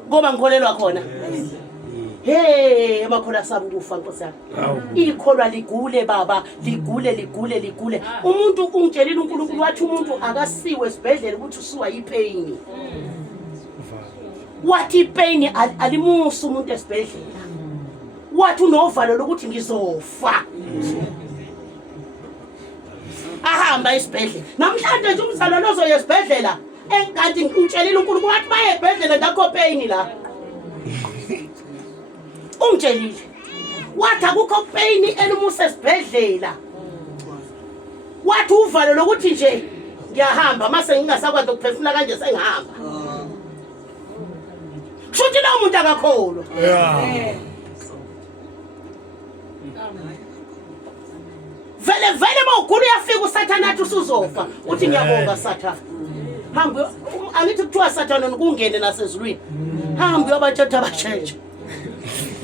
Ngoba ngikholelwa khona. Hey emakhola sabu kufa Nkosi yami. Ikholwa ligule baba, ligule. Umuntu ungitshelile uNkulunkulu wathi umuntu akasiwe esibhedlela ukuthi usuwa yipain. Wathi ipain alimusa umuntu esibhedlela. Wathi unovalo lokuthi ngizofa. Ahamba esibhedlela. Namhlanje nje umzalwane ozoya esibhedlela enkanti ngitshelile uNkulunkulu wathi baye esibhedlela ndakho pain la. Ungitshelile. Wathi akukho pain elimusa esibhedlela. Wathi uvalo lokuthi nje ngiyahamba mase ngingasakwazi ukuphefumula kanje sengihamba. Futhi lo muntu akakholwa. Yeah. Vele mawugula uyafika uSathana athi usuzofa. Uthi ngiyabonga Sathana. Hambe angithi kuthiwa Sathana ngungene nasezulwini. Hambe uyabathatha abashentshe.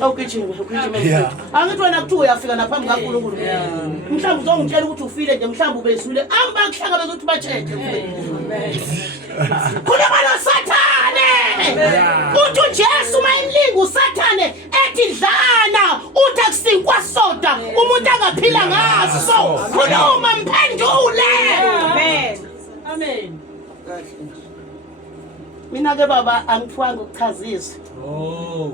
Awugijime mfethu. Angithi wena kuthiwa uyafika naphambi kaNkulunkulu. Mhlawumbe uzongitshela ukuthi ufile nje mhlawumbe ubezule. Amba kuhlaka bezokuthi batshentshe mfethu. Khuluma noSathane. Uthi uJesu mayimlinga uSathane ethi dlana uthi akusinkwa soda umuntu angaphila ngaso. Khuluma mphendule. Amen. Amen. Mina ke baba angithwanga ukuchazisa. Oh.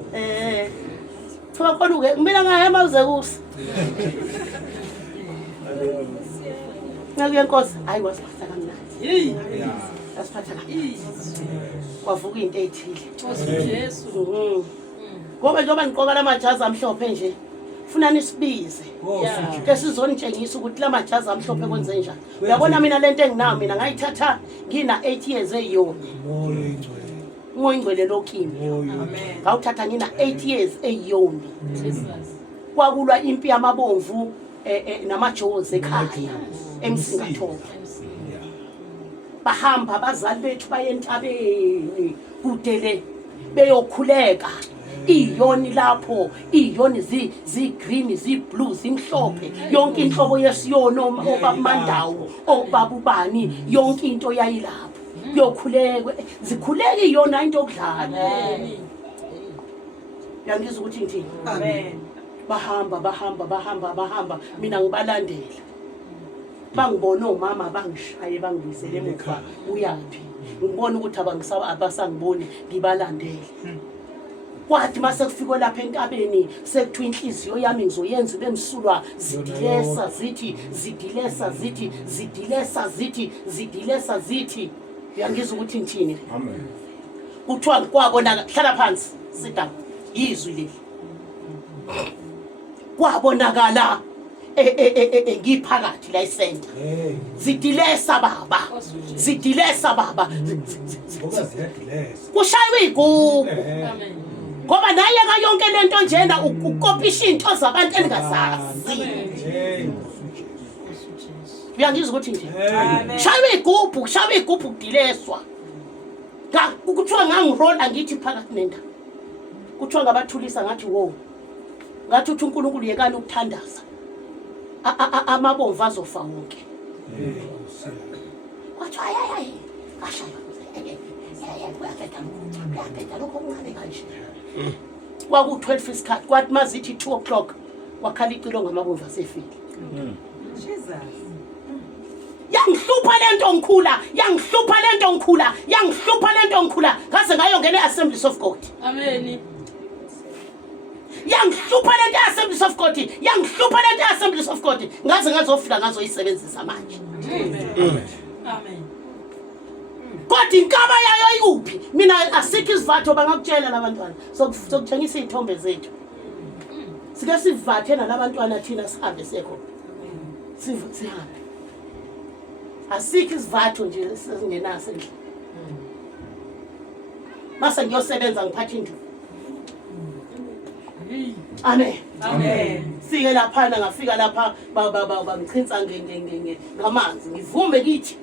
Thola khona mina ngahema uze kusi. Ngakuye Nkosi hayi wasiphatha kamnandi. Asiphatha kamnandi. Kwavuka into ethile. Jesu. Ngoba njengoba ngiqoka lamajazi amhlophe nje ufuna nisibize. Ke sizonitshengisa ukuthi lamajazi amhlophe kwenze njani. Uyabona mina lento enginayo mina ngayithatha ngina 8 years eyiyona. Ngoyingcwele lokimi. Amen. Ngawuthatha ngina 8 years eyiyona. Jesus. Kwakulwa impi yamabomvu namajozi ekhaya emsingathoba. Bahamba abazali bethu bayentabeni kudele beyokhuleka. Iyoni lapho, iyoni zi-green, zi-blue, zimhlophe. Yonke inhlobo yesiyoni obamandawo, obabubani, yonke into yayilapho. Kuyokhulekwe, zikhuleke iyona into okudlala. Yangizwa ukuthi ngithini? Amen. Bahamba mina ngibalandela. Bangibona omama bangishaye bangibisele emuva uyapi. Ngibona ukuthi abasangiboni ngibalandele. Kwathi mase kufika lapha entabeni sekuthiwa inhliziyo yami ngizoyenza bemsulwa zidilesa zithi uyangizwa ukuthi ngithini. Amen. Kuthiwa kwabona hlala phansi sit down yizwi leli kwabonakala ngiphakathi la isenta zidilesa baba Ngoba ziyadilesa. kushaywe igugu Amen. ngoba naye ngayonke lento njena ukopisha into zabantu engazazi. Uyangizwa ukuthi nje shaywe igugu kudileswa kuthiwa ngangirola ngithi phakathi nenda kuthiwa ngabathulisa ngathi wo ngathi uthi uNkulunkulu yekani ukuthandaza amabomvu azofa wonke. Kwathi hayi ashaya Kuyaphetha lokho okuncane kanje. Kwaku-12 isikhathi, kwathi mazithi 2 o'clock, wakhala icilo ngamabomvu asefile. Jesus. Yangihlupha lento ngikhula, ngaze ngayongena e-Assemblies of God. Amen. Yangihlupha lento e-Assemblies of God, ngaze ngazofika ngazoyisebenzisa manje. Amen. Kodwa inkaba yayo ikuphi? Mina asikho isivatho bangakutshela labantwana. Sokutshengisa izithombe zethu. Sike sivathe nalabantwana thina sihambe sekho. Sihambe. Asikho isivatho nje sesingenaso endlini. Mase ngiyosebenza ngiphatha indlu. Amen. Sike lapha ngafika lapha bangichinsa ngamanzi. Ngivume kithi.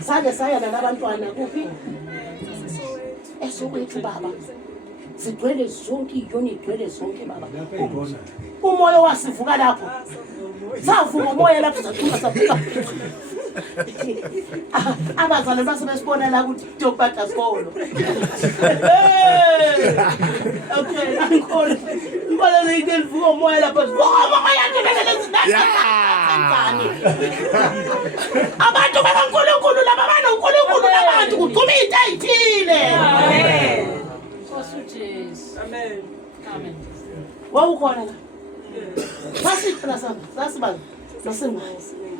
Sake saya nalabantwana kuphi? Esokwethu baba. Sigcwele zonke iyoni igcwele zonke baba. Umoya wasivuka lapho. Savuka umoya lapho sathuma savuka. Abazali basebesibona la ukuthi Jobata sikolo. Okay, angikho. Ngibona leyivuka umoya lapho. Mama yathi abantu bakaNkulunkulu laba banoNkulunkulu labantu kucuma into ayithile. Amen. Jesus. Amen. Amen. Wawukhona la? Sasiphila sana, sasibani. Sasinga.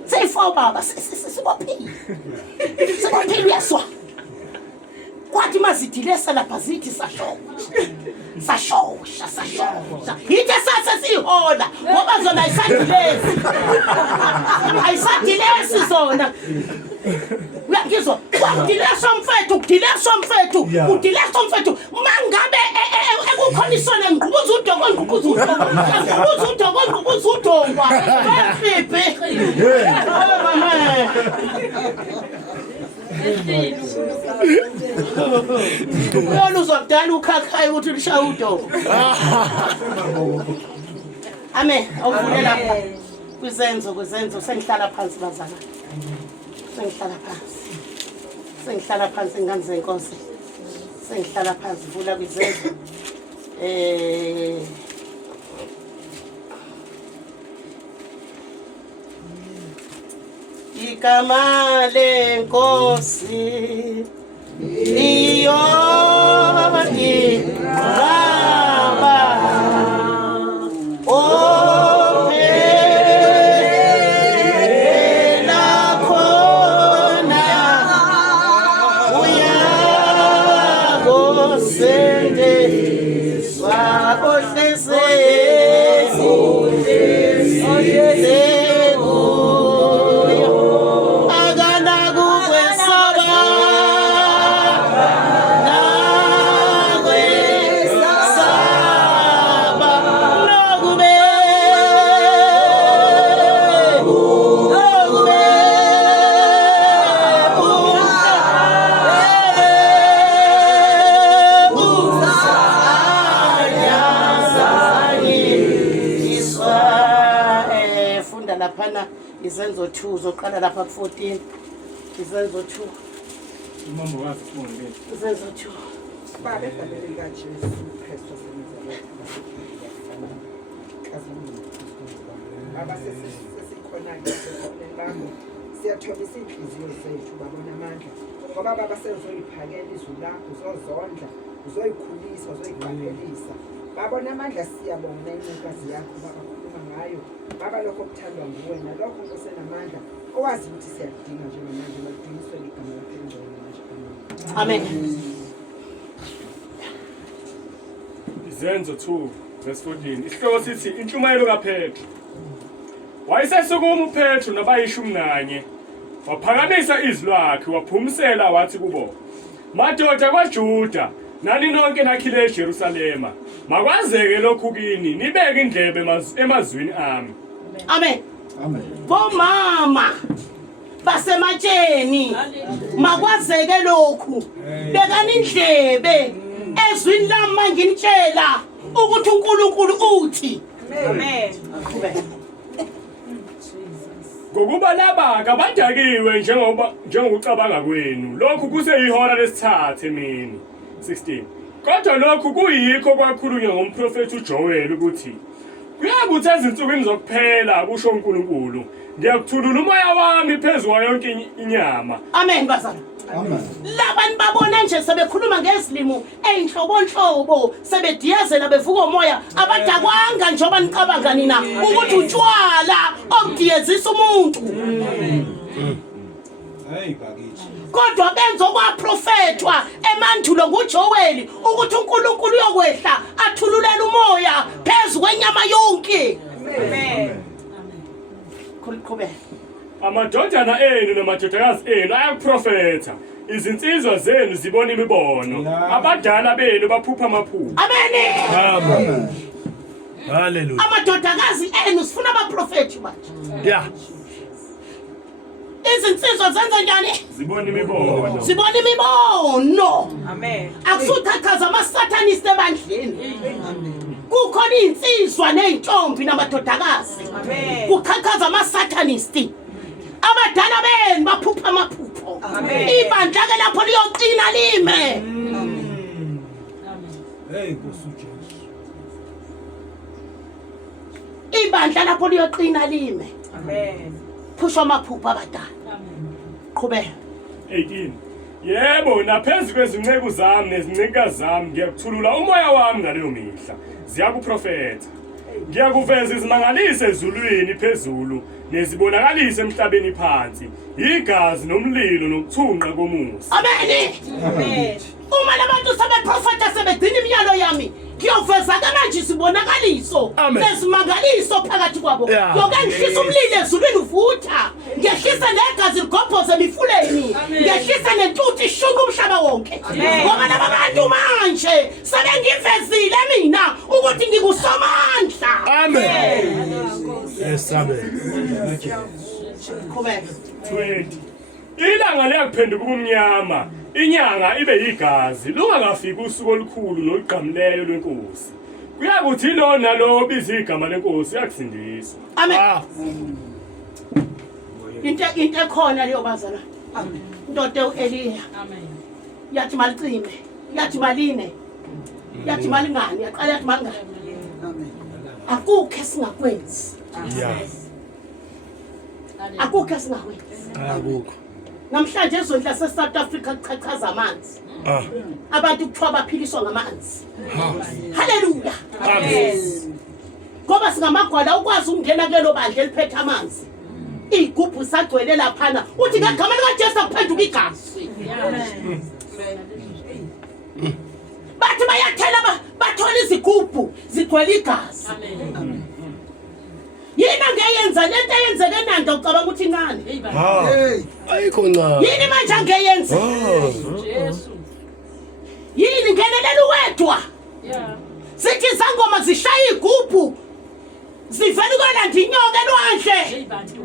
Seyifo baba, sibophile. Sibophile uyaswa. Kwathi mazidilesa lapha zithi sashosha. Yithe sasihola ngoba zona ayisadilesi zona. Uyangizwa? Udilesa mfethu. Mangabe ekukhona isona ngqubuza udongo. Bafiphi. Uyona uzokudala ukhakhayi ukuthi lishaya udongo. Amen. Awuvule lapha. Kwizenzo sengihlala phansi bazana. Sengihlala phansi ingane zenkosi. Sengihlala phansi vula kwizenzo. Igama lenkosi iyoni baba ophela khona uyakosendezwa Izenzo 2 uzoqala lapha ku14. Izenzo 2. Umama wazi ufundile. Izenzo 2. Baba efanele kaJesu Kristu seNazaretha. Baba sesikhona ke sesikhona. Siyathobisa inhliziyo zethu babona amandla. Ngoba baba sezoyiphakela izwi lakho, uzozondla, uzoyikhulisa, uzoyiqaphelisa. Babona amandla siyabona inqokazi yakho baba khuluma ngayo. Baba lokho kuthandwa nguwena, lokho kusenamandla. Owazi ukuthi siyadinga njengamanje badunyiswe igama lakho engcwele manje. Amen. Izenzo 2 verse 14. Isihloko sithi intshumayelo kaPetru. Wayesesukuma uPetru nabayishumi nanye. Waphakamisa izwi lakhe waphumisela wathi kubo. Madoda kwaJuda, nani nonke nakhile eJerusalema. Makwazeke lokhu kini, nibeke indlebe emazwini ami. Amen. Bomama basematsheni makwazeke lokhu. Bekani indlebe ezwini lami mangintshela ukuthi uNkulunkulu uthi. Amen. ngokuba laba kabadakiwe njengokucabanga kwenu lokhu kuseyihora lesithathu emini 16 kodwa lokhu kuyikho kwakhulunywa ngomprofeti uJoel ukuthi kuyakuthi ezinsukwini zokuphela kusho uNkulunkulu ngiyakuthulula umoya wami phezulu yonke inyama. Amen bazalwane. Labani babona nje sebekhuluma ngezilimo eyinhlobonhlobo sebediyazela bevuka umoya abadakwanga njengoba nicabanga nina ukuthi utshwala okudiyezisa umuntu. Hey bakithi. Kodwa benza okwaprofetwa emandulo nguJoel ukuthi uNkulunkulu uyokwehla athululela umoya phezulu kwenyama yonke. Amen. Khuluqhubeka. Amadodana enu namadodakazi enu ayakuprofetha, izinsizwa zenu zibona imibono, abadala benu baphupha amaphupho. Amen. Amen. Hallelujah. Amadodakazi enu sifuna abaprofethi manje. Yeah. Izinsizwa zenza njani? Zibona imibono. Zibona imibono. Amen. Akusuthathaza amasatanist ebandleni. Kukhona insizwa nezintombi namadodakazi. Amen. Kukhakhaza amasatanist. Abadala benu baphupha amaphupho. Amen. Ibandla ke lapho liyoqina lime. Hey Nkosi uJesu. Ibandla lapho liyoqina lime. Amen. Phusha amaphupho abadala. Qhubeka. 18 Yebo naphezulu kwezinceku zami nezincekazi zami ngiyakuthulula umoya wami ngaleyo mihla ziyakuprofetha ngiyakuveza izimangaliso ezulwini phezulu nezibonakaliso emhlabeni phansi igazi nomlilo nokuthunqa komusa. Amen. Amen. Uma labantu sebeprofeta sebegcina imiyalo yami ngiyoveza manje isibonakaliso nesimangaliso phakathi kwabo. Yoke ngihlisa umlilo ezulwini uvutha ngehlisa negazi ligobhoze emifuleni ngehlisa nentuthi ishuka umhlaba wonke ngoba laba bantu manje sebengivezile mina ukuthi ngikusomandla. Amen. Yes, amen. Qhubeka. 20 Ilanga liyakuphenduka ubumnyama inyanga ibe yigazi lungakafiki usuku olukhulu nolugqamileyo lwenkosi kuyakuthi lo nalo biza igama lenkosi yakusindiswa. Amen. Into ekhona leyo bazalwane. Amen. Ndoda uEliya Amen. yathi malicime yathi maline yathi malingani yaqala yathi mangani Amen. akukho esingakwenzi Yeah. akukho esingakwenzi Akukho. namhlanje ezweni lase South Africa kuchachaza amanzi abantu kuthiwa baphiliswa ngamanzi. Haleluya. Amen. Ngoba singamagwala ukwazi ukungena kulelo bandla eliphethe amanzi igubhu sagcwele laphana uthi ngegama likaJesu kuphenduka igazi. Amen. Bathi bayathela bathola izigubhu zigcwele igazi. Amen. Yini angeyenza lento eyenzeke nanda ucabanga ukuthi incane? Hey Ah. baba. Ayikho ncane. Yini manje angeyenza? Jesu. Yini ngenelela uwedwa? Yeah. Sithi zangoma zishaya igubhu zivela ukwelanda inyoka elwandle. Hey bantu.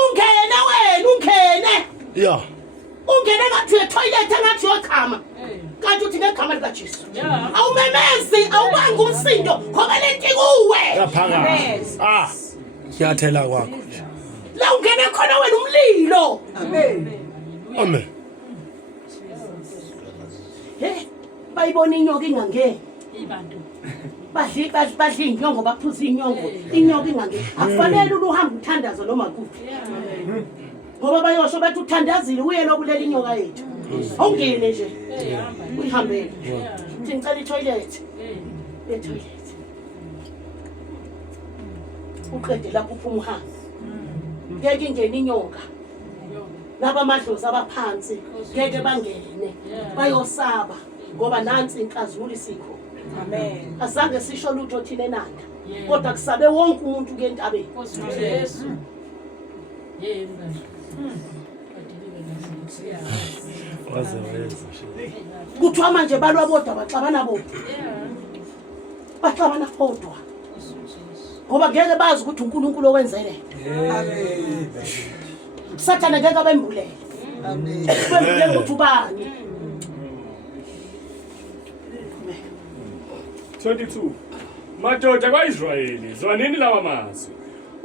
Ungene wena ungene. Yeah. Ungene ngathi etoilet engathi yochama. Hey. Kanti uthi ngegama likaJesu. Yeah. Awumemezi awubanga umsindo ngoba lento kuwe. Yaphakathi. Ah. Siyathela kwakho. La ungene khona wena umlilo. Amen. Amen. Bayibona inyoka ingangeni. Hey bantu. Badli inyongo baphuza inyongo. Inyoka ingangeni. Akufanele uhambe uthandaza noma kuphi. Yeah. Ngoba bayosho bathi uthandazile uye lokulela inyoka yethu. Awungene nje. Hey hamba. Uyihambele. Yeah. Uthi ngicela itoilet. Hey. Etoilet. Uqede lapho uphuma uhambe. Ngeke ingene inyoka. Laba amadlozi abaphansi ngeke bangene. Bayosaba ngoba nansi inkazimulo isikho. Amen. Azange sisho lutho thina enanda. Kodwa kusabe wonke umuntu kentabeni. Nkosi Jesu. Yebo bantu. Yeah. Wazeweza. Kuthiwa manje balwa bodwa baxabana bodwa. Yeah. Baxabana bodwa. Nkosi Jesu. Ngoba ngeke bazi ukuthi uNkulunkulu owenzele. Amen. Sathana ngeke abembulele. Amen. Bembulele ukuthi ubani. 22 Madoda kwaIsrayeli zwanini lawa mazwi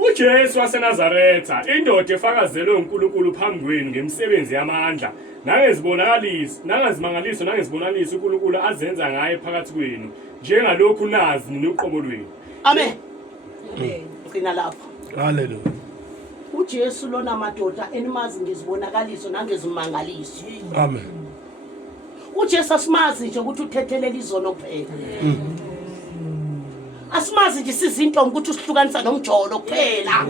uJesu waseNazaretha indoda efakazelwe uNkulunkulu phambi kwenu ngemisebenzi yamandla nangezimangaliso nangezibonakaliso uNkulunkulu azenza ngaye phakathi kwenu njengalokhu nazi noqobo lwenu. Amen. Ngina lapha. Hallelujah. uJesu lona madoda enimazi ngizibonakaliso nangezimangaliso. Amen. uJesu asimazi nje ukuthi uthethelela izono kuphela. Asimazi nje sizinto ukuthi usihlukanisa nomjolo kuphela.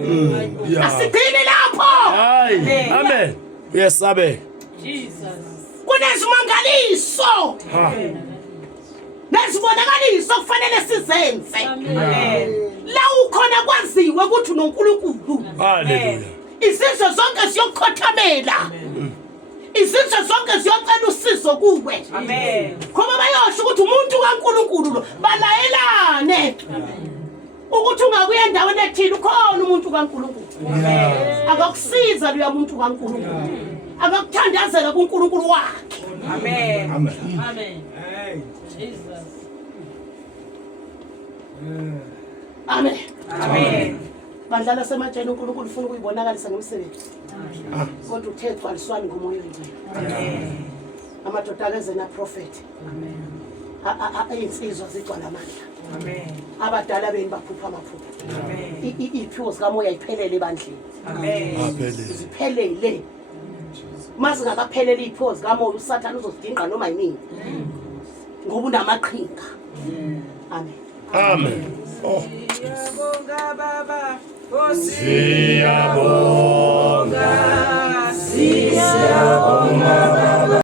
Yeah. Asigcine lapho. Hayi. Amen. Yes, abe. Jesus. Kunezimangaliso. Ha. Nezibonakaliso kufanele sizenze. Amen. La ukhona kwaziwe ukuthi uNkulunkulu. Hallelujah. Izizwe zonke ziyokhothamela. Izizwe zonke ziyocela usizo kuwe. Amen. Ngoba bayosho ukuthi umuntu kaNkulunkulu lo balayelane. Ukuthi ungakuya endaweni ethile ukhona umuntu kaNkulunkulu. Akakusiza lo muntu kaNkulunkulu. Akakuthandazela kuNkulunkulu wakhe. Amen. Amen. Amen. Jesus. Amen. Amen. Bandlala sematsheni uNkulunkulu ufuna ukuyibonakalisa ngemisebenzi. Kodwa uthe gcwaliswani ngomoya oyingcwele. Amadoda akezena prophet. Insizwa zigcwala amandla. Amen. Abadala beni baphupha amaphupho. Amen. Iphiwo zikamoya iphelele ebandleni. Amen. Aphelele. Ziphelele. Mazi ngakaphelele iphiwo zikamoya uSathane uzozidinqa noma yini. Ngoba unamaqhinga. Amen. Amen. Oh. Siyabonga baba. Siyabonga. Siyabonga baba.